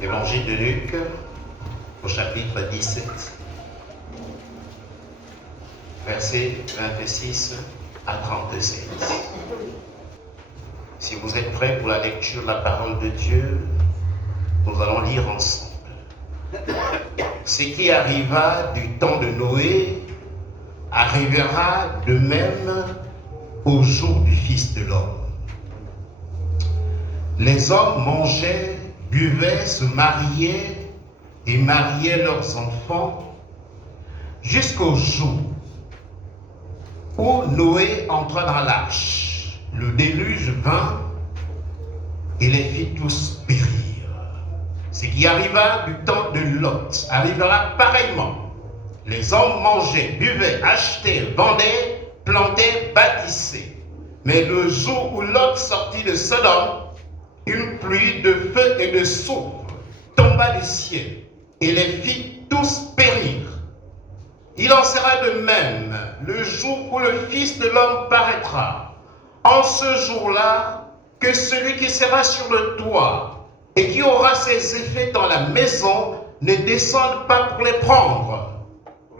Évangile de Luc, au chapitre 17, versets 26 à 37. Si vous êtes prêts pour la lecture de la parole de Dieu, nous allons lire ensemble. Ce qui arriva du temps de Noé arrivera de même au jour du Fils de l'homme. Les hommes mangeaient, buvaient, se mariaient et mariaient leurs enfants jusqu'au jour où Noé entra dans l'arche. Le déluge vint et les fit tous périr. Ce qui arriva du temps de Lot arrivera pareillement. Les hommes mangeaient, buvaient, achetaient, vendaient, plantaient, bâtissaient. Mais le jour où Lot sortit de Sodome, une pluie de feu et de soufre tomba du ciel et les fit tous périr. Il en sera de même le jour où le Fils de l'homme paraîtra. En ce jour-là, que celui qui sera sur le toit et qui aura ses effets dans la maison ne descende pas pour les prendre.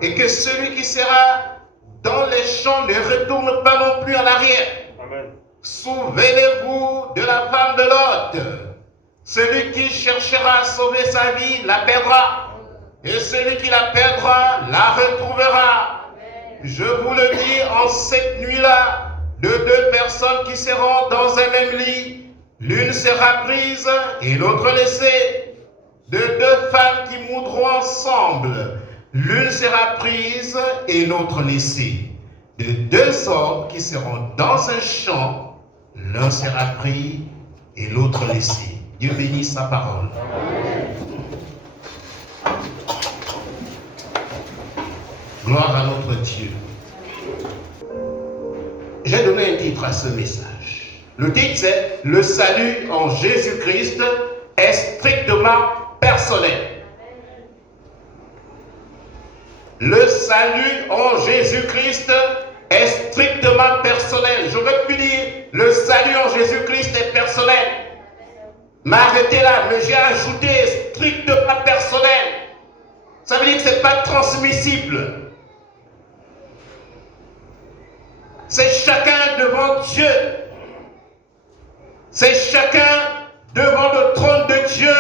Et que celui qui sera dans les champs ne retourne pas non plus en arrière. Amen. Souvenez-vous de la femme de Lot. Celui qui cherchera à sauver sa vie la perdra. Et celui qui la perdra la retrouvera. Amen. Je vous le dis, en cette nuit-là, de deux personnes qui seront dans un même lit, l'une sera prise et l'autre laissée. De deux femmes qui mourront ensemble, l'une sera prise et l'autre laissée. De deux hommes qui seront dans un champ, l'un sera pris et l'autre laissé. Dieu bénisse sa parole. Amen. Gloire à notre Dieu. J'ai donné un titre à ce message. Le titre c'est « Le salut en Jésus-Christ est strictement personnel ». Le salut en Jésus-Christ est strictement personnel. J'aurais pu dire le salut en Jésus-Christ est personnel. Mais arrêtez là, mais j'ai ajouté strictement personnel. Ça veut dire que ce n'est pas transmissible. C'est chacun devant Dieu. C'est chacun devant le trône de Dieu.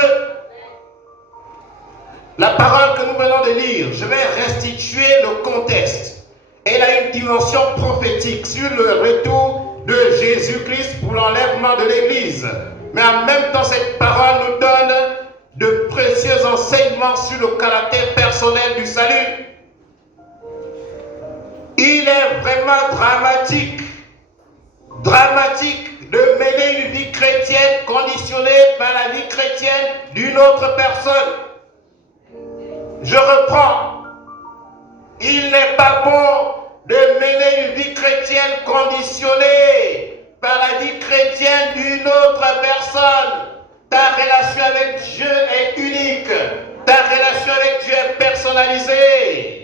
La parole que nous venons de lire, je vais restituer le contexte. Elle a une dimension prophétique sur le retour de Jésus-Christ pour l'enlèvement de l'Église. Mais en même temps, cette parole nous donne de précieux enseignements sur le caractère personnel du salut. Il est vraiment dramatique de mener une vie chrétienne conditionnée par la vie chrétienne d'une autre personne. Je reprends. Il n'est pas bon de mener une vie chrétienne conditionnée par la vie chrétienne d'une autre personne. Ta relation avec Dieu est unique. Ta relation avec Dieu est personnalisée.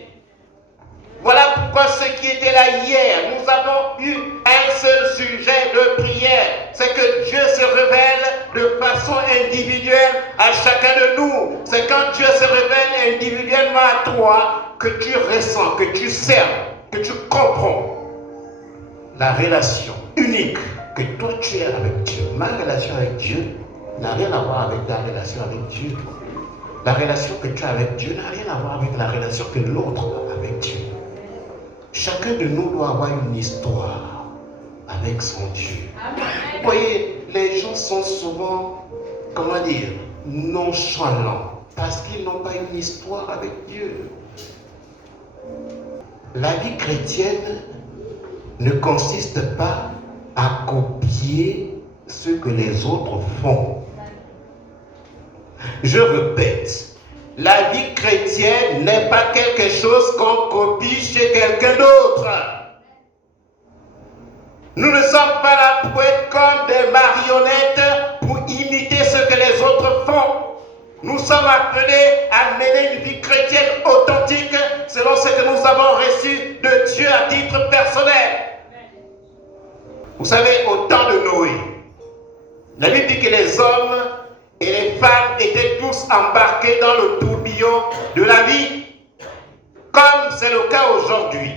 Voilà pourquoi ce qui était là hier, nous avons eu un seul sujet de prière. C'est que Dieu se révèle de façon individuelle à chacun de nous. C'est quand Dieu se révèle individuellement à toi que tu ressens, que tu sers, que tu comprends la relation unique que toi tu as avec Dieu. Ma relation avec Dieu n'a rien à voir avec ta relation avec Dieu. La relation que tu as avec Dieu n'a rien à voir avec la relation que l'autre a avec Dieu. Chacun de nous doit avoir une histoire avec son Dieu. Amen. Vous voyez, les gens sont souvent, nonchalants parce qu'ils n'ont pas une histoire avec Dieu. La vie chrétienne ne consiste pas à copier ce que les autres font. Je répète. La vie chrétienne n'est pas quelque chose qu'on copie chez quelqu'un d'autre. Nous ne sommes pas là pour être comme des marionnettes pour imiter ce que les autres font. Nous sommes appelés à mener une vie chrétienne authentique selon ce que nous avons reçu de Dieu à titre personnel. Vous savez, au temps de Noé, la Bible dit que les hommes et les femmes étaient tous tous embarqués dans le tourbillon de la vie, comme c'est le cas aujourd'hui.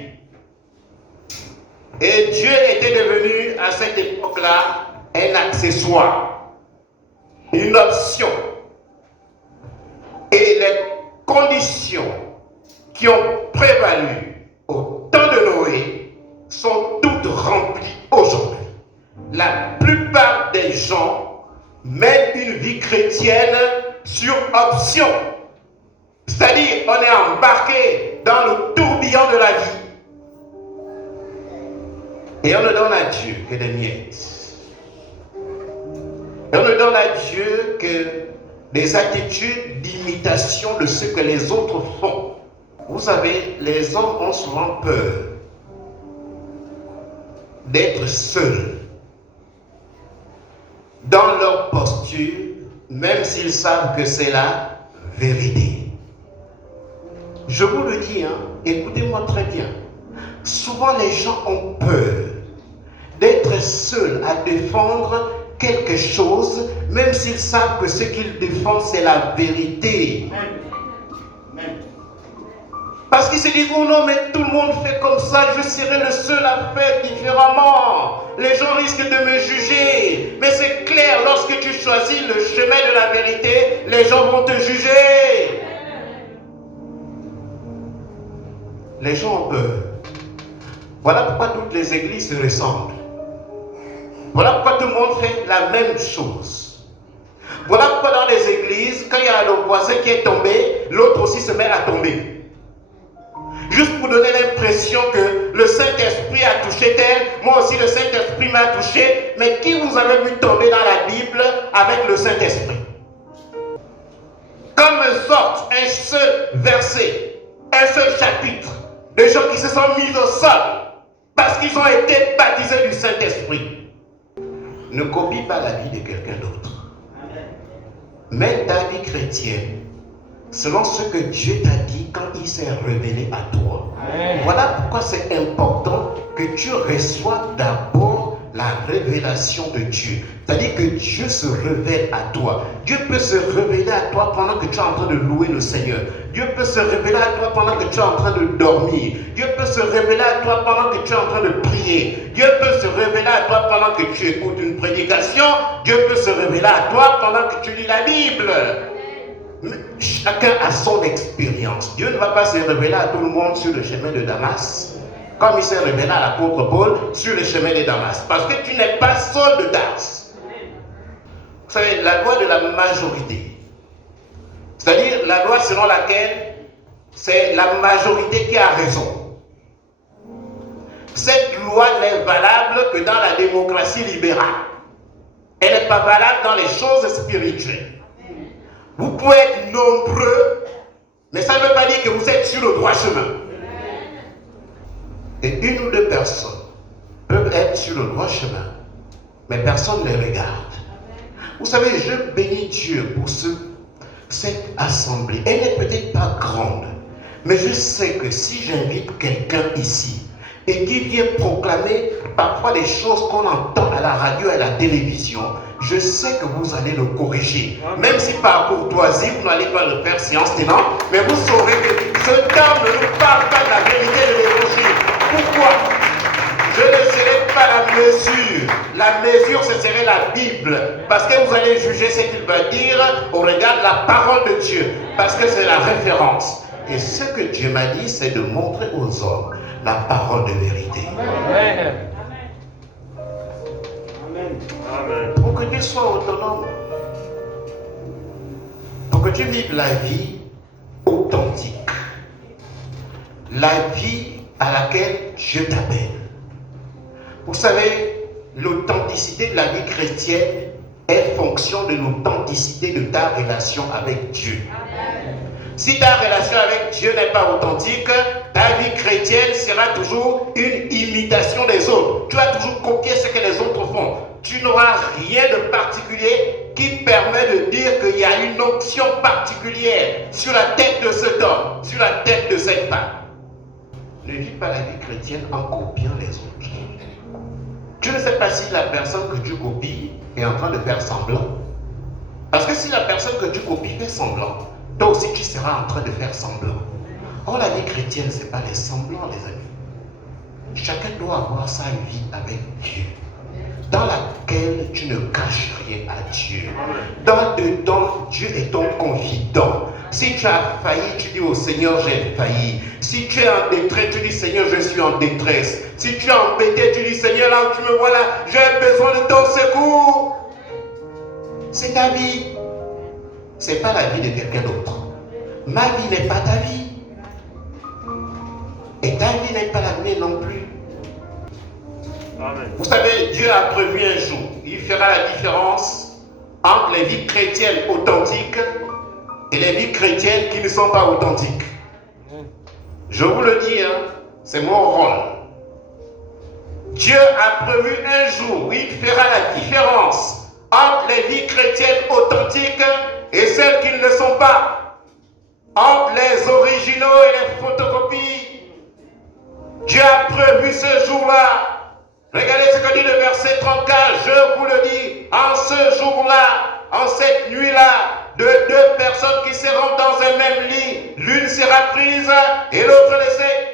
Et Dieu était devenu à cette époque-là un accessoire, une option. Et les conditions qui ont prévalu au temps de Noé sont toutes remplies aujourd'hui. La plupart des gens mettent une vie chrétienne sur option. C'est-à-dire, on est embarqué dans le tourbillon de la vie. Et on ne donne à Dieu que des miettes. Et on ne donne à Dieu que des attitudes d'imitation de ce que les autres font. Vous savez, les hommes ont souvent peur d'être seuls dans leur posture, même s'ils savent que c'est la vérité. Je vous le dis, écoutez-moi très bien. Souvent les gens ont peur d'être seuls à défendre quelque chose, même s'ils savent que ce qu'ils défendent c'est la vérité. Parce qu'ils se disent, oh non, mais tout le monde fait comme ça, je serai le seul à faire différemment. Les gens risquent de me juger. Mais c'est clair, lorsque tu choisis le chemin de la vérité, les gens vont te juger. Les gens ont peur. Voilà pourquoi toutes les églises se ressemblent. Voilà pourquoi tout le monde fait la même chose. Voilà pourquoi dans les églises, quand il y a le voisin qui est tombé, l'autre aussi se met à tomber. Juste pour donner l'impression que le Saint-Esprit a touché tel, moi aussi le Saint-Esprit m'a touché. Mais qui vous avez vu tomber dans la Bible avec le Saint-Esprit? Comme sorte un seul verset, un seul chapitre, de gens qui se sont mis au sol parce qu'ils ont été baptisés du Saint-Esprit. Ne copie pas la vie de quelqu'un d'autre. Mets ta vie chrétienne selon ce que Dieu t'a dit quand il s'est révélé à toi. Amen. Voilà pourquoi c'est important que tu reçoives d'abord la révélation de Dieu. C'est-à-dire que Dieu se révèle à toi. Dieu peut se révéler à toi pendant que tu es en train de louer le Seigneur. Dieu peut se révéler à toi pendant que tu es en train de dormir. Dieu peut se révéler à toi pendant que tu es en train de prier. Dieu peut se révéler à toi pendant que tu écoutes une prédication. Dieu peut se révéler à toi pendant que tu lis la Bible. Chacun a son expérience. Dieu ne va pas se révéler à tout le monde sur le chemin de Damas, comme il s'est révélé à l'apôtre Paul sur le chemin de Damas. Parce que tu n'es pas Saul de Tarse. Vous savez, la loi de la majorité, c'est-à-dire la loi selon laquelle c'est la majorité qui a raison. Cette loi n'est valable que dans la démocratie libérale. Elle n'est pas valable dans les choses spirituelles. Vous pouvez être nombreux, mais ça ne veut pas dire que vous êtes sur le droit chemin. Et une ou deux personnes peuvent être sur le droit chemin, mais personne ne les regarde. Vous savez, je bénis Dieu pour cette assemblée. Elle n'est peut-être pas grande, mais je sais que si j'invite quelqu'un ici et qui vient proclamer parfois des choses qu'on entend à la radio et à la télévision, je sais que vous allez le corriger. Même si par courtoisie, vous n'allez pas le faire séance tenante, mais vous saurez que ce terme ne nous parle pas de la vérité de l'évangile. Pourquoi? Je ne serai pas la mesure. La mesure, ce serait la Bible. Parce que vous allez juger ce qu'il va dire au regard de la parole de Dieu. Parce que c'est la référence. Et ce que Dieu m'a dit, c'est de montrer aux hommes la parole de vérité. Amen. Amen. Pour que tu sois autonome. Pour que tu vives la vie authentique. La vie à laquelle Dieu t'appelle. Vous savez, l'authenticité de la vie chrétienne est fonction de l'authenticité de ta relation avec Dieu. Amen. Si ta relation avec Dieu n'est pas authentique, ta vie chrétienne sera toujours une imitation des autres. Tu vas toujours copier ce que les autres font. Tu n'auras rien de particulier qui permet de dire qu'il y a une option particulière sur la tête de cet homme, sur la tête de cette femme. Ne vis pas la vie chrétienne en copiant les autres. Tu ne sais pas si la personne que tu copies est en train de faire semblant. Parce que si la personne que tu copies fait semblant, toi aussi tu seras en train de faire semblant. Or la vie chrétienne, ce n'est pas les semblants, les amis. Chacun doit avoir sa vie avec Dieu, dans laquelle tu ne caches rien à Dieu. Dans dedans, Dieu est ton confident. Si tu as failli, tu dis au Seigneur, j'ai failli. Si tu es en détresse, tu dis Seigneur, je suis en détresse. Si tu es embêté, tu dis Seigneur, là où tu me vois là, j'ai besoin de ton secours. C'est ta vie. Ce n'est pas la vie de quelqu'un d'autre. Ma vie n'est pas ta vie. Et ta vie n'est pas la mienne non plus. Amen. Vous savez, Dieu a prévu un jour. Il fera la différence entre les vies chrétiennes authentiques et les vies chrétiennes qui ne sont pas authentiques. Je vous le dis, hein, c'est mon rôle. Dieu a prévu un jour où il fera la différence entre les vies chrétiennes authentiques et celles qui ne le sont pas. Entre les originaux et les photocopies. Dieu a prévu ce jour-là. Regardez ce que dit le verset 34. Je vous le dis, en ce jour-là, en cette nuit-là, de deux personnes qui seront dans un même lit, l'une sera prise et l'autre laissée.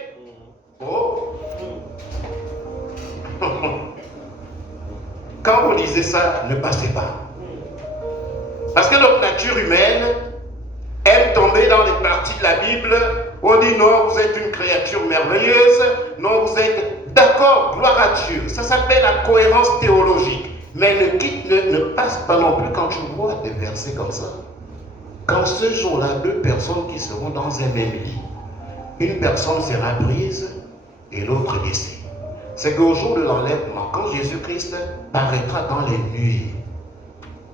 Oh. Quand vous lisez ça, ne passez pas. Parce que notre nature humaine aime tomber dans les parties de la Bible où on dit non, vous êtes une créature merveilleuse, non, vous êtes d'accord, gloire à Dieu. Ça s'appelle la cohérence théologique. Mais ne passe pas non plus quand tu vois des versets comme ça. Quand ce jour-là, deux personnes qui seront dans un même lit, une personne sera prise et l'autre laissée. C'est qu'au jour de l'enlèvement, quand Jésus-Christ paraîtra dans les nuées,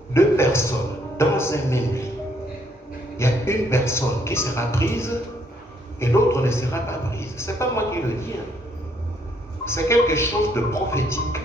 deux personnes dans un même lit, il y a une personne qui sera prise et l'autre ne sera pas prise. Ce n'est pas moi qui le dis. C'est quelque chose de prophétique.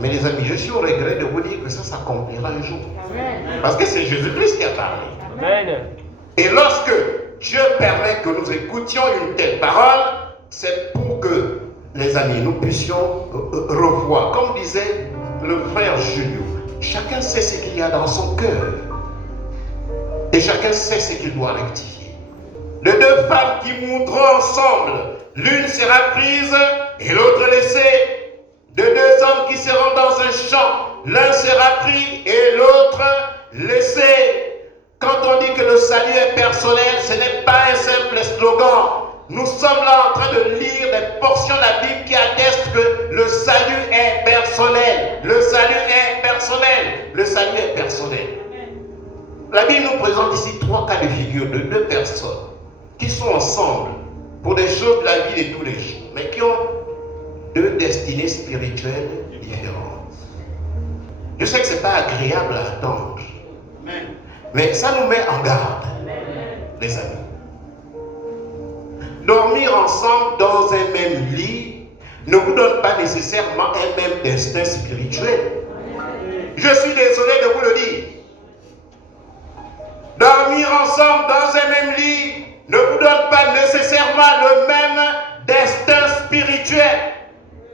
Mais les amis, je suis au regret de vous dire que ça s'accomplira un jour. Amen. Parce que c'est Jésus-Christ qui a parlé. Amen. Et lorsque Dieu permet que nous écoutions une telle parole, c'est pour que, les amis, nous puissions revoir. Comme disait le frère Julio, chacun sait ce qu'il y a dans son cœur. Et chacun sait ce qu'il doit rectifier. Les deux femmes qui monteront ensemble, l'une sera prise et l'autre laissée. De deux hommes qui seront dans un champ, l'un sera pris et l'autre laissé. Quand on dit que le salut est personnel, ce n'est pas un simple slogan. Nous sommes là en train de lire des portions de la Bible qui attestent que le salut est personnel. Le salut est personnel. Le salut est personnel. La Bible nous présente ici trois cas de figure de deux personnes qui sont ensemble pour des choses de la vie de tous les jours, mais qui ont deux destinées spirituelles différentes. Je sais que ce n'est pas agréable à entendre, mais ça nous met en garde, les amis. Dormir ensemble dans un même lit ne vous donne pas nécessairement un même destin spirituel. Je suis désolé de vous le dire. Dormir ensemble dans un même lit ne vous donne pas nécessairement le même destin spirituel.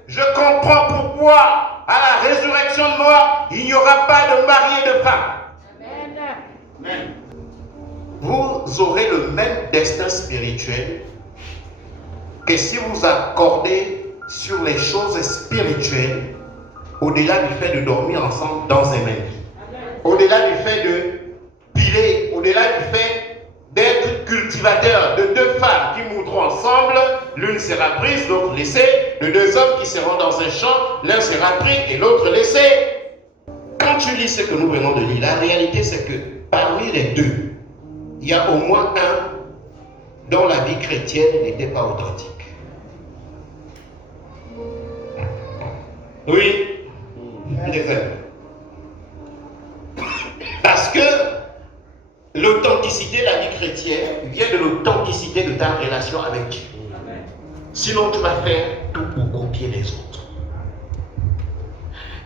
Je comprends pourquoi, à la résurrection de mort, il n'y aura pas de mari et de femme. Amen. Vous aurez le même destin spirituel que si vous accordez sur les choses spirituelles, au-delà du fait de dormir ensemble dans un même lit, au-delà du fait de piler, au-delà du fait d'être cultivateur de deux femmes qui monteront ensemble, l'une sera prise, l'autre laissée, de deux hommes qui seront dans un champ, l'un sera pris et l'autre laissé. Quand tu lis ce que nous venons de lire, la réalité c'est que parmi les deux, il y a au moins un dont la vie chrétienne n'était pas authentique. Oui, les amis. Parce que l'authenticité de la vie chrétienne vient de l'authenticité de ta relation avec Dieu. Sinon, tu vas faire tout pour copier les autres.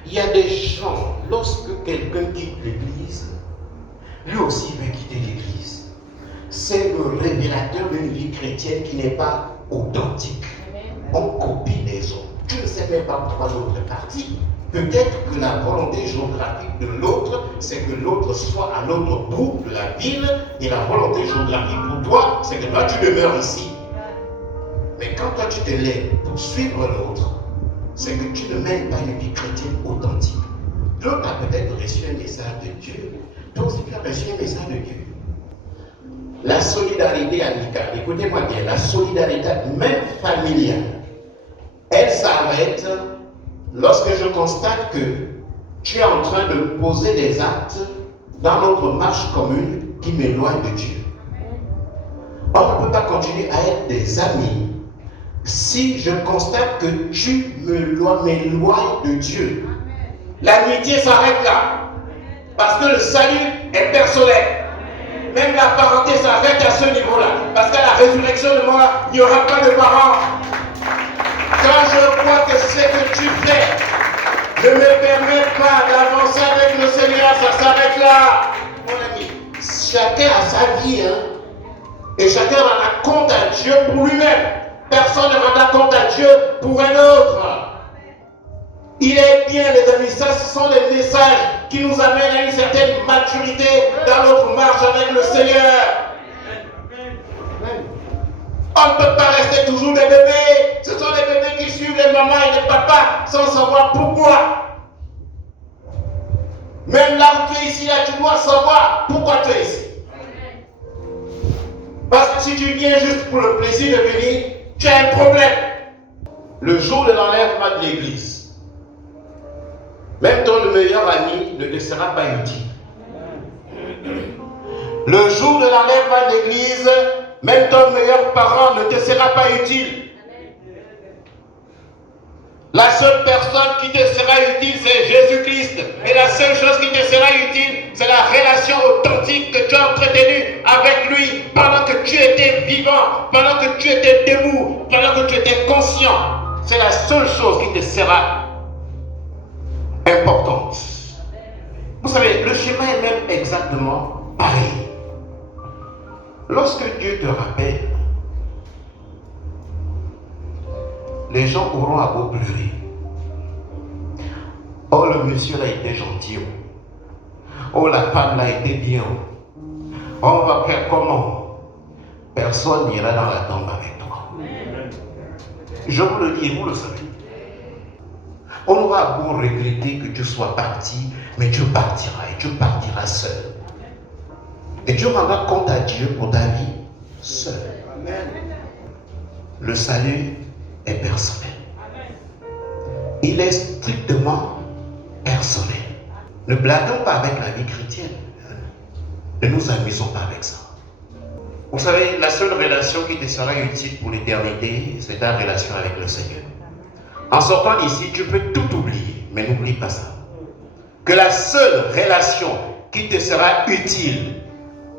Il y a des gens, lorsque quelqu'un quitte l'église, lui aussi veut quitter l'église. C'est le révélateur d'une vie chrétienne qui n'est pas authentique. On copie les autres. Tu ne sais même pas pourquoi l'autre est parti. peut-être que la volonté géographique de l'autre, c'est que l'autre soit à l'autre bout de la ville, et la volonté géographique pour toi, c'est que toi tu demeures ici. Mais quand toi tu te lèves pour suivre l'autre, c'est que tu ne mènes pas une vie chrétienne authentique. L'autre a peut-être reçu un message de Dieu. Toi aussi tu as reçu un message de Dieu. La solidarité amicale, écoutez-moi bien, la solidarité même familiale, elle s'arrête lorsque je constate que tu es en train de poser des actes dans notre marche commune qui m'éloignent de Dieu. On ne peut pas continuer à être des amis si je constate que tu m'éloignes de Dieu. L'amitié s'arrête là. Parce que le salut est personnel. Même la parenté s'arrête à ce niveau-là. Parce qu'à la résurrection de moi, il n'y aura pas de parents. Quand je vois que ce que tu fais ne me permet pas d'avancer avec le Seigneur, ça s'arrête là. Mon ami, chacun a sa vie, et chacun rendra compte à Dieu pour lui-même. Personne ne rendra compte à Dieu pour un autre. Il est bien, les amis, ça ce sont les messages qui nous amènent à une certaine maturité dans notre marche avec le Seigneur. On ne peut pas rester toujours des bébés. Ce sont les bébés qui suivent les mamans et les papas sans savoir pourquoi. Même là où tu es ici, là, tu dois savoir pourquoi tu es ici. Parce que si tu viens juste pour le plaisir de venir, tu as un problème. Le jour de l'enlèvement de l'église, même ton meilleur ami ne te sera pas utile. Le jour de l'enlèvement de l'église, même ton meilleur parent ne te sera pas utile. La seule personne qui te sera utile, c'est Jésus-Christ. Et la seule chose qui te sera utile, c'est la relation authentique que tu as entretenue avec lui pendant que tu étais vivant, pendant que tu étais debout, pendant que tu étais conscient. C'est la seule chose qui te sera importante. Vous savez, le schéma est même exactement pareil. Lorsque Dieu te rappelle, les gens auront à beau pleurer. Oh, le monsieur là était gentil. Oh, la femme là était bien. Oh, on va faire comment? Personne n'ira dans la tombe avec toi. Je vous le dis, vous le savez. On aura beau regretter que tu sois parti, mais tu partiras et tu partiras seul. Et tu rendras compte à Dieu pour ta vie seul. Amen. Le salut est personnel. Il est strictement personnel. Ne blaguons pas avec la vie chrétienne. Ne nous amusons pas avec ça. Vous savez, la seule relation qui te sera utile pour l'éternité, c'est ta relation avec le Seigneur. En sortant d'ici, tu peux tout oublier, mais n'oublie pas ça. Que la seule relation qui te sera utile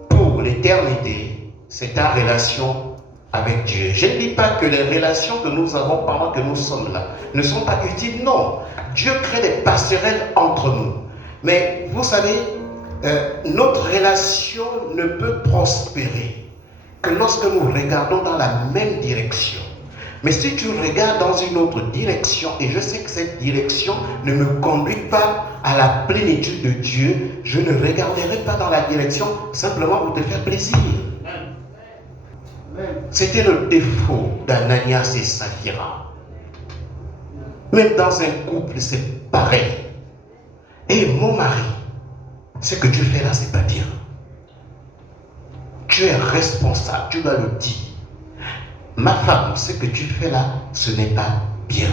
pour l'éternité, c'est ta relation avec Dieu. Je ne dis pas que les relations que nous avons pendant que nous sommes là ne sont pas utiles, non. Dieu crée des passerelles entre nous. Mais vous savez, notre relation ne peut prospérer que lorsque nous regardons dans la même direction. Mais si tu regardes dans une autre direction, et je sais que cette direction ne me conduit pas à la plénitude de Dieu, je ne regarderai pas dans la direction simplement pour te faire plaisir. C'était le défaut d'Ananias et Saphira. Même dans un couple, c'est pareil. Et mon mari, ce que tu fais là, c'est pas bien. Tu es responsable, tu dois le dire. Ma femme, ce que tu fais là, ce n'est pas bien.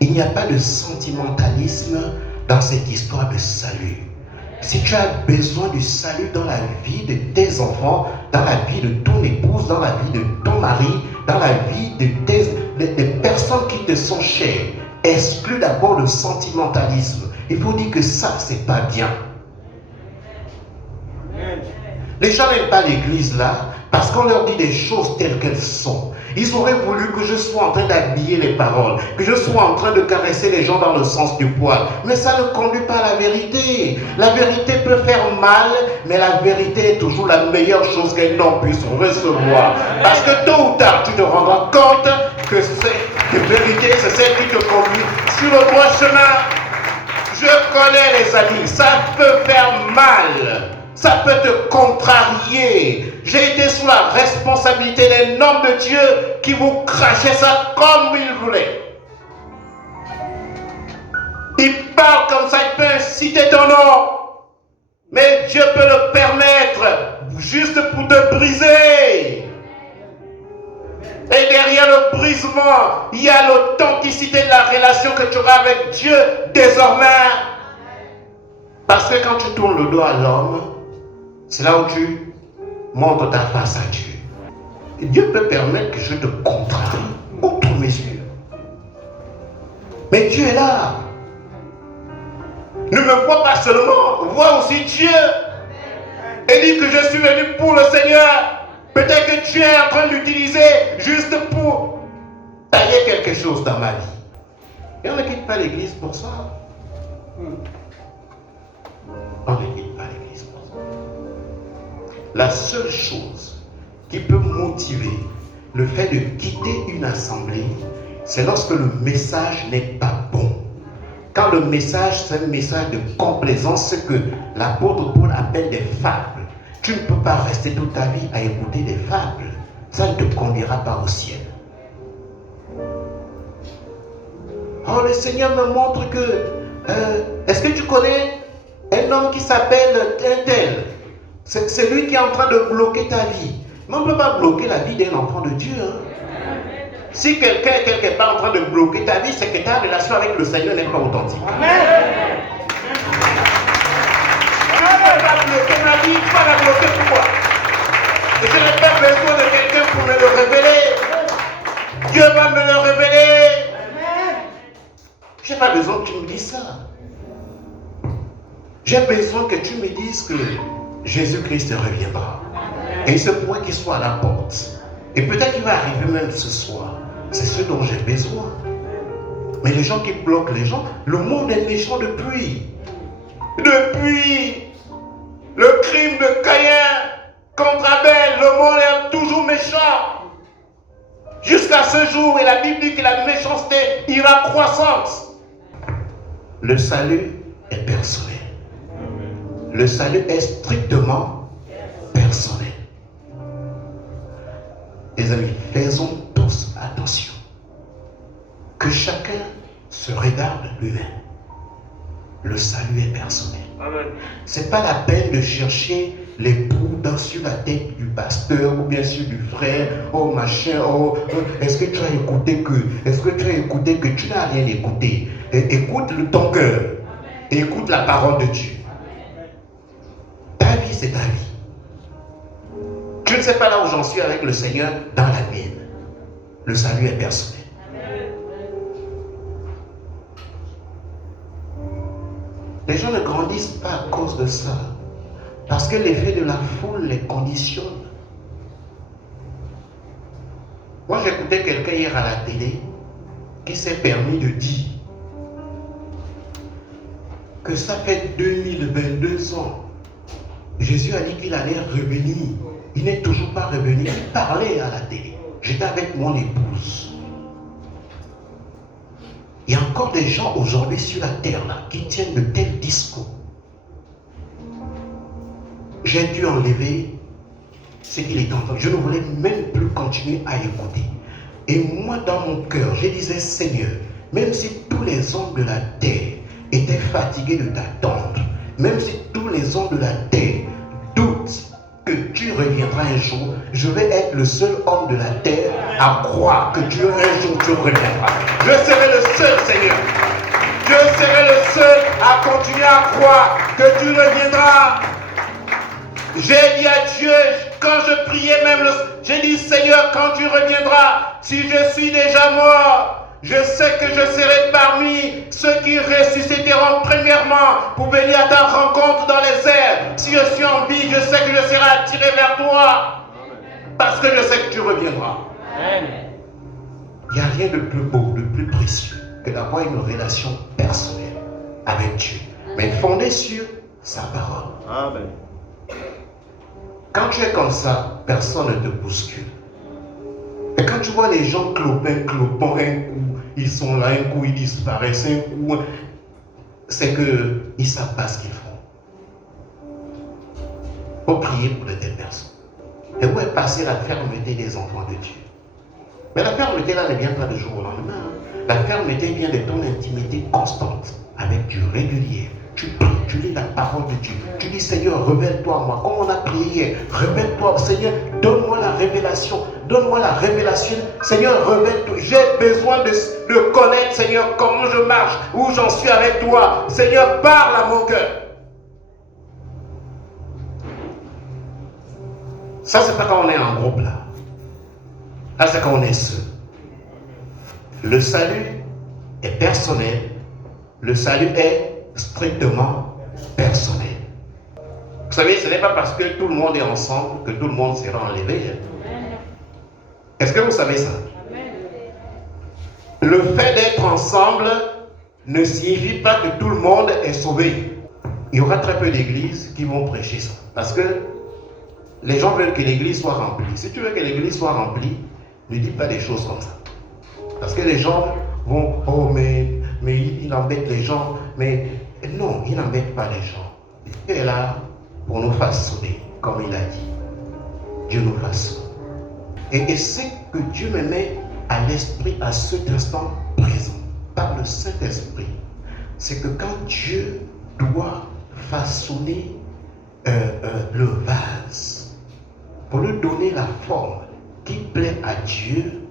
Il n'y a pas de sentimentalisme dans cette histoire de salut. Si tu as besoin du salut dans la vie de tes enfants, dans la vie de ton épouse, dans la vie de ton mari, dans la vie des personnes qui te sont chères, exclue d'abord le sentimentalisme. Il faut dire que ça, c'est pas bien. Les gens n'aiment pas l'église là parce qu'on leur dit des choses telles qu'elles sont. Ils auraient voulu que je sois en train d'habiller les paroles, que je sois en train de caresser les gens dans le sens du poil. Mais ça ne conduit pas à la vérité. La vérité peut faire mal, mais la vérité est toujours la meilleure chose qu'un homme puisse recevoir. Parce que tôt ou tard, tu te rendras compte que c'est de vérité, c'est celle qui te conduit sur le droit chemin. Je connais les amis, ça peut faire mal, ça peut te contrarier. J'ai été sous la responsabilité d'un homme de Dieu qui vous crachait ça comme il voulait. Il parle comme ça, il peut inciter ton nom. Mais Dieu peut le permettre juste pour te briser. Et derrière le brisement, il y a l'authenticité de la relation que tu auras avec Dieu désormais. Parce que quand tu tournes le dos à l'homme, c'est là où tu montres ta face à Dieu. Et Dieu peut permettre que je te contrarie outre mesure. Mais Dieu est là. Ne me vois pas seulement, vois aussi Dieu. Et dis que je suis venu pour le Seigneur. Peut-être que tu es en train d'utiliser juste pour tailler quelque chose dans ma vie. Et on ne quitte pas l'église pour ça. On ne quitte pas l'église pour ça. La seule chose qui peut motiver le fait de quitter une assemblée, c'est lorsque le message n'est pas bon. Quand le message, c'est un message de complaisance, ce que l'apôtre Paul appelle des fables. Tu ne peux pas rester toute ta vie à écouter des fables. Ça ne te conduira pas au ciel. Oh, le Seigneur me montre que... est-ce que tu connais un homme qui s'appelle un tel? C'est lui qui est en train de bloquer ta vie. Mais on ne peut pas bloquer la vie d'un enfant de Dieu. Hein? Si quelqu'un est quelque part en train de bloquer ta vie, c'est que ta relation avec le Seigneur n'est pas authentique. Amen. Bloquer ma vie, pas la bloquer pourquoi? Je n'ai pas besoin de quelqu'un pour me le révéler. Dieu va me le révéler. Je n'ai pas besoin que tu me dises ça. J'ai besoin que tu me dises que Jésus-Christ reviendra. Et il se pourrait qu'il soit à la porte. Et peut-être qu'il va arriver même ce soir. C'est ce dont j'ai besoin. Mais les gens qui bloquent les gens, le monde est méchant depuis le crime de Caïn contre Abel, le monde est toujours méchant. Jusqu'à ce jour, et la Bible dit que la méchanceté ira croissante. Le salut est personnel. Le salut est strictement personnel. Les amis, faisons tous attention. Que chacun se regarde lui-même. Le salut est personnel. Ce n'est pas la peine de chercher les poudres sur la tête du pasteur ou bien sûr du frère, oh machin, oh, est-ce que tu as écouté que tu n'as rien écouté? Écoute ton cœur. Écoute la parole de Dieu. Ta vie, c'est ta vie. Tu ne sais pas là où j'en suis avec le Seigneur dans la mienne. Le salut est personnel. Les gens ne grandissent pas à cause de ça. Parce que l'effet de la foule les conditionne. Moi, j'écoutais quelqu'un hier à la télé qui s'est permis de dire que ça fait 2022 ans. Jésus a dit qu'il allait revenir. Il n'est toujours pas revenu. Il parlait à la télé. J'étais avec mon épouse. Il y a encore des gens aujourd'hui sur la terre là qui tiennent de tels discours. J'ai dû enlever ce qu'il est en train. Je ne voulais même plus continuer à écouter. Et moi, dans mon cœur, je disais, Seigneur, même si tous les hommes de la terre étaient fatigués de t'attendre, même si tous les hommes de la terre doutent que tu reviendras un jour, je vais être le seul homme de la terre à croire que Dieu un jour tu reviendras. Je serai le seul, Seigneur. Je serai le seul à continuer à croire que tu reviendras. J'ai dit à Dieu, quand je priais même, j'ai dit, Seigneur, quand tu reviendras, si je suis déjà mort, je sais que je serai parmi ceux qui ressusciteront premièrement pour venir à ta rencontre dans les airs. Si je suis en vie, je sais que je serai attiré vers toi. Parce que je sais que tu reviendras. Il n'y a rien de plus beau, de plus précieux que d'avoir une relation personnelle avec Dieu, mais fondée sur sa parole. Amen. Quand tu es comme ça, personne ne te bouscule. Et quand tu vois les gens clopant un coup, ils sont là, un coup ils disparaissent, un coup, c'est qu'ils ne savent pas ce qu'ils font. Il faut prier pour de telles personnes. Et où est passée la fermeté des enfants de Dieu? Mais la fermeté là ne vient pas de jour au lendemain. La fermeté vient de ton intimité constante avec Dieu, régulière. Tu pries, tu lis la parole de Dieu. Tu dis Seigneur, révèle-toi à moi. Comme on a prié hier, révèle-toi. Seigneur, donne-moi la révélation. Donne-moi la révélation. Seigneur, révèle-toi. J'ai besoin de connaître, Seigneur, comment je marche, où j'en suis avec toi. Seigneur, parle à mon cœur. Ça, c'est pas quand on est en groupe là. Là, c'est quand on est seul. Le salut est personnel. Le salut est strictement personnel. Vous savez, ce n'est pas parce que tout le monde est ensemble que tout le monde sera enlevé. Est-ce que vous savez ça? Le fait d'être ensemble ne signifie pas que tout le monde est sauvé. Il y aura très peu d'églises qui vont prêcher ça. Parce que les gens veulent que l'église soit remplie. Si tu veux que l'église soit remplie, ne dis pas des choses comme ça. Parce que les gens vont, oh mais il embête les gens. Mais non, il n'embête pas les gens. Dieu est là pour nous façonner, comme il a dit. Dieu nous façonne. Et c'est que Dieu me met à l'esprit à cet instant présent, par le Saint-Esprit. C'est que quand Dieu doit façonner le vase, pour lui donner la forme qui plaît à Dieu,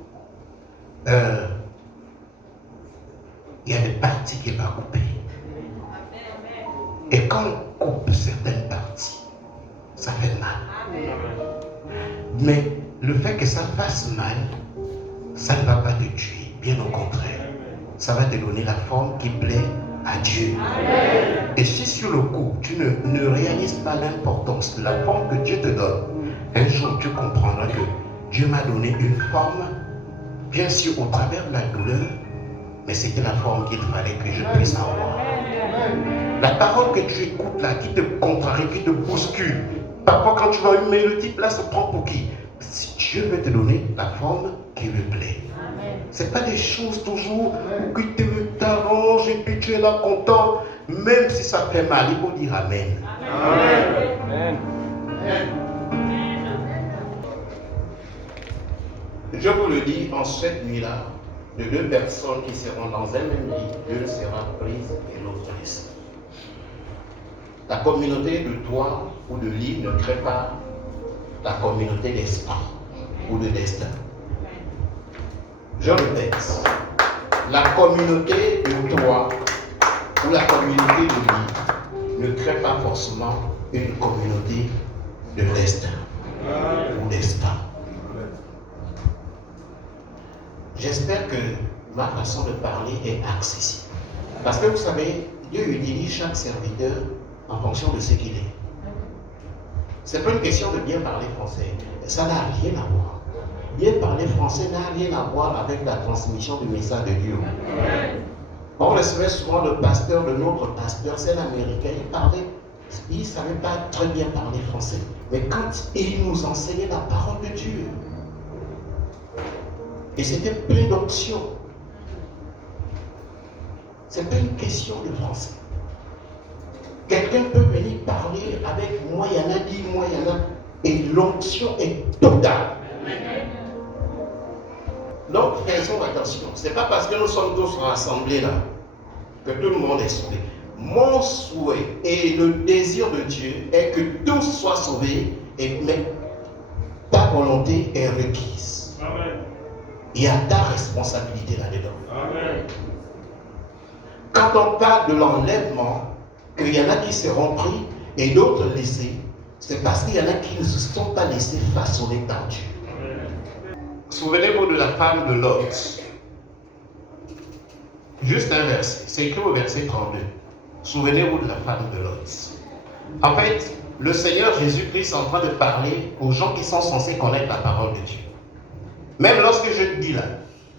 il y a des parties qu'il va couper. Et quand on coupe certaines parties, ça fait mal. Mais le fait que ça fasse mal, ça ne va pas te tuer, bien au contraire. Ça va te donner la forme qui plaît à Dieu. Et si sur le coup, tu ne réalises pas l'importance de la forme que Dieu te donne, un jour tu comprendras que Dieu m'a donné une forme, bien sûr au travers de la douleur, mais c'était la forme qu'il fallait que je puisse avoir. La parole que tu écoutes là, qui te contrarie, qui te bouscule, parfois quand tu vas mais le type là se prend pour qui? Si Dieu veut te donner la forme qui lui plaît. Ce n'est pas des choses toujours qui t'arrangent et puis tu es là content, même si ça fait mal, il faut dire Amen. Amen. Je vous le dis, en cette nuit-là, de deux personnes qui seront dans un même lit, l'une sera prise et l'autre laissée. La communauté de toit ou de lit ne crée pas la communauté d'esprit ou de destin. Je répète, la communauté de toit ou la communauté de lit ne crée pas forcément une communauté de destin ou d'estin. J'espère que ma façon de parler est accessible. Parce que vous savez, Dieu utilise chaque serviteur en fonction de ce qu'il est. Ce n'est pas une question de bien parler français. Ça n'a rien à voir. Bien parler français n'a rien à voir avec la transmission du message de Dieu. On recevait souvent le pasteur de notre pasteur, c'est l'américain, il ne savait pas très bien parler français. Mais quand il nous enseignait la parole de Dieu, et c'était plein d'options. Ce n'est pas une question de français. Quelqu'un peut venir parler avec moi, il y en a 10, moi, il y en a. Et l'onction est totale. Donc, faisons attention. Ce n'est pas parce que nous sommes tous rassemblés là que tout le monde est sauvé. Mon souhait et le désir de Dieu est que tous soient sauvés, mais ta volonté est requise. Amen. Il y a ta responsabilité là-dedans. Amen. Quand on parle de l'enlèvement, qu'il y en a qui seront pris et d'autres laissés, c'est parce qu'il y en a qui ne se sont pas laissés façonner par Dieu. Souvenez-vous de la femme de Lot. Juste un verset, c'est écrit au verset 32. Souvenez-vous de la femme de Lot. En fait, le Seigneur Jésus-Christ est en train de parler aux gens qui sont censés connaître la parole de Dieu. Même lorsque je dis là,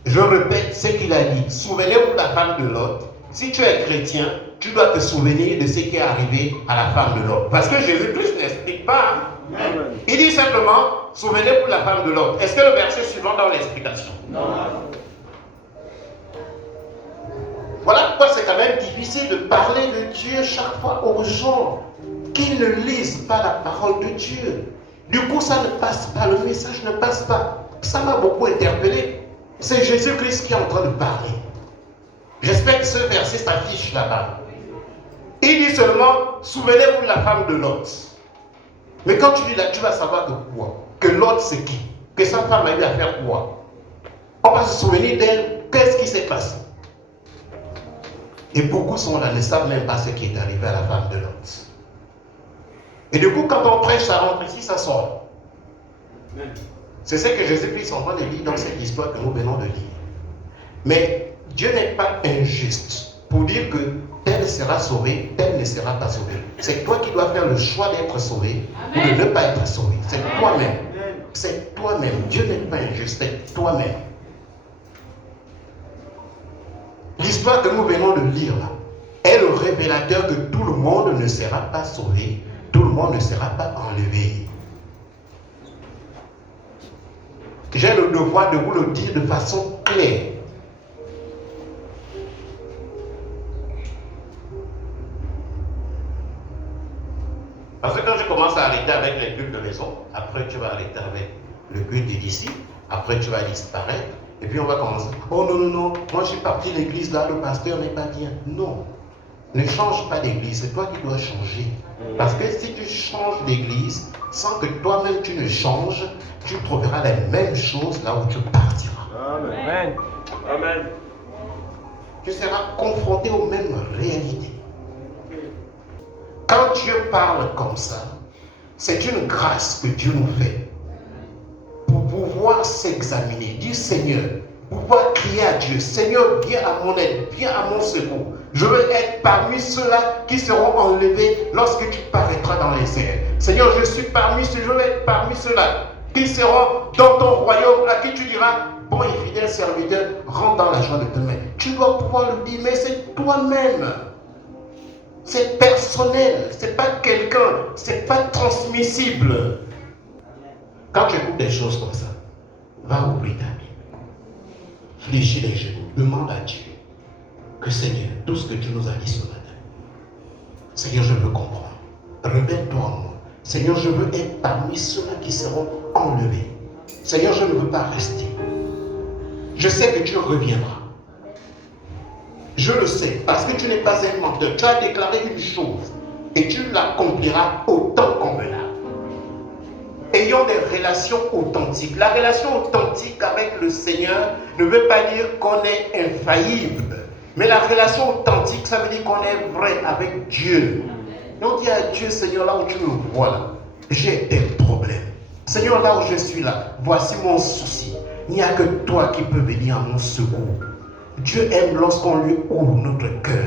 je répète ce qu'il a dit. Souvenez-vous de la femme de Lot. Si tu es chrétien, tu dois te souvenir de ce qui est arrivé à la femme de Lot. Parce que Jésus-Christ n'explique pas. Amen. Il dit simplement, souvenez-vous de la femme de Lot. Est-ce que le verset suivant dans l'explication? Non. Voilà pourquoi c'est quand même difficile de parler de Dieu chaque fois aux gens qui ne lisent pas la parole de Dieu. Du coup, ça ne passe pas, le message ne passe pas. Ça m'a beaucoup interpellé. C'est Jésus-Christ qui est en train de parler. J'espère que ce verset s'affiche là-bas. Il dit seulement, souvenez-vous de la femme de Lot. Mais quand tu dis là, tu vas savoir de quoi? Que Lot c'est qui? Que sa femme a eu à faire quoi? On va se souvenir d'elle. Qu'est-ce qui s'est passé? Et beaucoup sont là, ne savent même pas ce qui est arrivé à la femme de Lot. Et du coup, quand on prêche, ça rentre ici, ça sort. C'est ce que Jésus-Christ est en train de lire dans cette histoire que nous venons de lire. Mais Dieu n'est pas injuste pour dire que tel sera sauvé, tel ne sera pas sauvé. C'est toi qui dois faire le choix d'être sauvé ou de ne pas être sauvé. C'est toi-même. C'est toi-même. Dieu n'est pas injuste, c'est toi-même. L'histoire que nous venons de lire là est le révélateur que tout le monde ne sera pas sauvé, tout le monde ne sera pas enlevé. J'ai le devoir de vous le dire de façon claire. Parce que quand je commence à arrêter avec les cultes de maison, après tu vas arrêter avec le culte d'ici, après tu vas disparaître, et puis on va commencer. Oh non, non, non, moi je suis parti de l'église là, le pasteur n'est pas bien. Non, ne change pas d'église, c'est toi qui dois changer. Parce que si tu changes d'église, sans que toi-même tu ne changes, tu trouveras les mêmes choses là où tu partiras. Amen. Amen. Tu seras confronté aux mêmes réalités. Quand Dieu parle comme ça, c'est une grâce que Dieu nous fait pour pouvoir s'examiner. Dire Seigneur, pouvoir crier à Dieu, Seigneur, viens à mon aide, viens à mon secours. Je veux être parmi ceux-là qui seront enlevés lorsque tu paraîtras dans les airs. Seigneur, je suis parmi ceux, je veux être parmi ceux-là qui seront dans ton royaume, à qui tu diras, bon et fidèle serviteur, rentre dans la joie de demain. Tu dois pouvoir le dire, mais c'est toi-même. C'est personnel, c'est pas quelqu'un, c'est pas transmissible. Quand tu écoutes des choses comme ça, va ouvrir ta Bible, fléchis les genoux, demande à Dieu que Seigneur, tout ce que tu nous as dit ce matin, Seigneur, je veux comprendre. Révèle-toi en moi. Seigneur, je veux être parmi ceux-là qui seront enlevés. Seigneur, je ne veux pas rester. Je sais que tu reviendras. Je le sais, parce que tu n'es pas un menteur. Tu as déclaré une chose et tu l'accompliras au temps convenable. Ayons des relations authentiques. La relation authentique avec le Seigneur ne veut pas dire qu'on est infaillible. Mais la relation authentique, ça veut dire qu'on est vrai avec Dieu. Et on dit à Dieu, Seigneur, là où tu me vois là, j'ai des problèmes. Seigneur, là où je suis là, voici mon souci. Il n'y a que toi qui peux venir à mon secours. Dieu aime lorsqu'on lui ouvre notre cœur.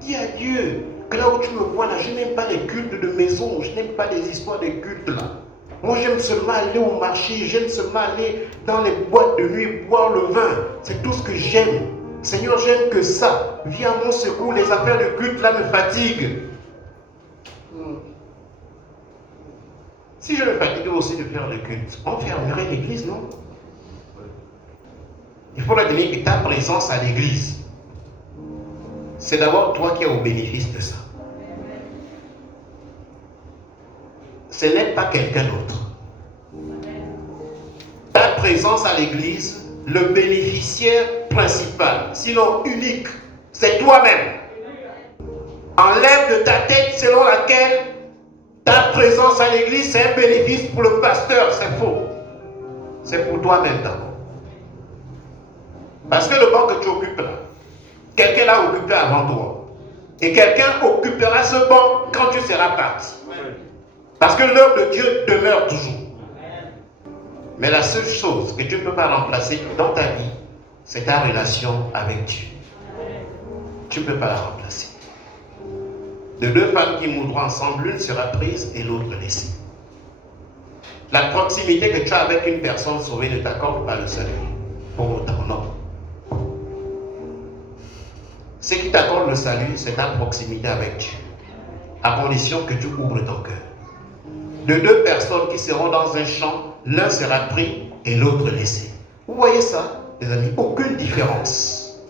Dis à Dieu que là où tu me vois là, je n'aime pas les cultes de maison, je n'aime pas les histoires de cultes là. Moi j'aime seulement aller au marché, j'aime seulement aller dans les boîtes de nuit, boire le vin. C'est tout ce que j'aime. Seigneur, j'aime que ça. Viens à mon secours, les affaires de culte là me fatiguent. Si je me fatiguais aussi de faire le culte, on fermerait l'église, non? Il faut retenir que ta présence à l'église, c'est d'abord toi qui es au bénéfice de ça. Ce n'est pas quelqu'un d'autre. Ta présence à l'église, le bénéficiaire principal, sinon unique, c'est toi-même. Enlève de ta tête selon laquelle ta présence à l'église, c'est un bénéfice pour le pasteur, c'est faux. C'est pour toi-même d'abord. Parce que le banc que tu occupes là, quelqu'un l'a occupé avant toi. Et quelqu'un occupera ce banc quand tu seras parti. Parce que l'œuvre de Dieu demeure toujours. Mais la seule chose que tu ne peux pas remplacer dans ta vie, c'est ta relation avec Dieu. Tu ne peux pas la remplacer. De deux femmes qui mourront ensemble, l'une sera prise et l'autre laissée. La proximité que tu as avec une personne sauvée ne t'accorde pas le salut. Pour autant, non. Ce qui t'accorde le salut, c'est ta proximité avec Dieu. À condition que tu ouvres ton cœur. De deux personnes qui seront dans un champ, l'un sera pris et l'autre laissé. Vous voyez ça, les amis? Aucune différence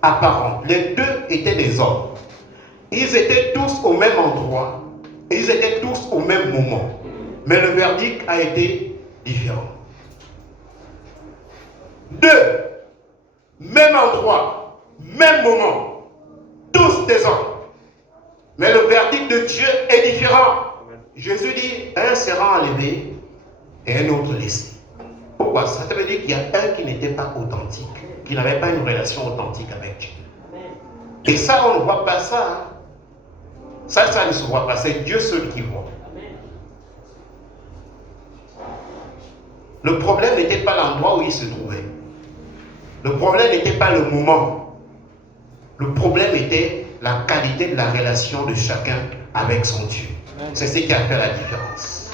apparente. Les deux étaient des hommes. Ils étaient tous au même endroit. Et ils étaient tous au même moment. Mais le verdict a été différent. Deux, même endroit, même moment. Tous des hommes. Mais le verdict de Dieu est différent. Jésus dit, un sera enlevé et un autre laissé. Pourquoi? Ça veut dire qu'il y a un qui n'était pas authentique, qui n'avait pas une relation authentique avec Dieu. Et ça, on ne voit pas ça. Hein? Ça ne se voit pas. C'est Dieu seul qui voit. Le problème n'était pas l'endroit où il se trouvait. Le problème n'était pas le moment. Le problème était la qualité de la relation de chacun avec son Dieu. C'est ce qui a fait la différence.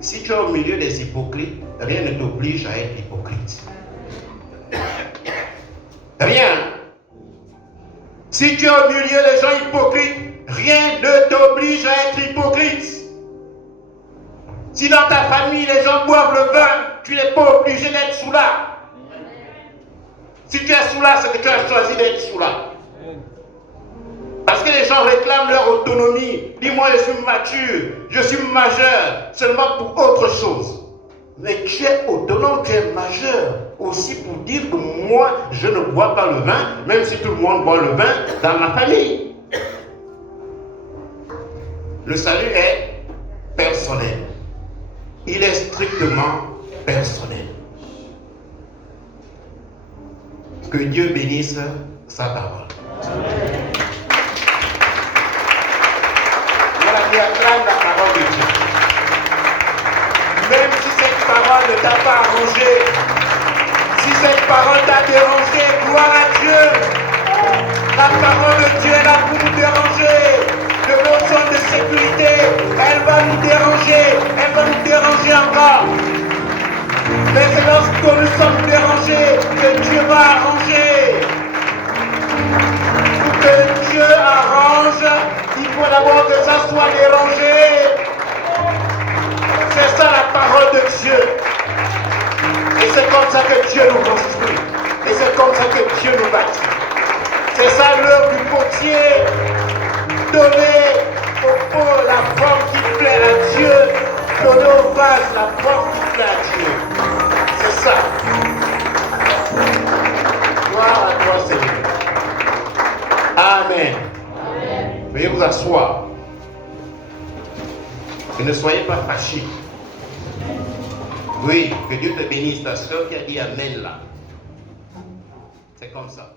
Si tu es au milieu des hypocrites, rien ne t'oblige à être hypocrite. Rien. Si tu es au milieu des gens hypocrites, rien ne t'oblige à être hypocrite. Si dans ta famille les gens boivent le vin, tu n'es pas obligé d'être sous là. Si tu es sous là, c'est que tu as choisi d'être sous là. Parce que les gens réclament leur autonomie. Dis-moi, je suis mature, je suis majeur, seulement pour autre chose. Mais tu es autonome, tu es majeur aussi pour dire que moi, je ne bois pas le vin, même si tout le monde boit le vin dans ma famille. Le salut est personnel. Il est strictement personnel. Que Dieu bénisse sa parole. Voilà qui acclame la parole de Dieu. Même si cette parole ne t'a pas arrangé, si cette parole t'a dérangé, gloire à Dieu. La parole de Dieu est là pour nous déranger. De nos zones de sécurité, elle va nous déranger, elle va nous déranger encore. Mais c'est lorsque nous sommes dérangés que Dieu va arranger. Pour que Dieu arrange, il faut d'abord que ça soit dérangé. C'est ça la parole de Dieu. Et c'est comme ça que Dieu nous construit. Et c'est comme ça que Dieu nous bâtit. C'est ça l'œuvre du potier. Donner au pot la forme qui plaît à Dieu. Donner au vase la forme qui plaît à Dieu. C'est ça. Gloire à toi, Seigneur. Amen. Amen. Veuillez vous asseoir. Et ne soyez pas fâchés. Oui, que Dieu te bénisse, ta soeur qui a dit Amen là. C'est comme ça.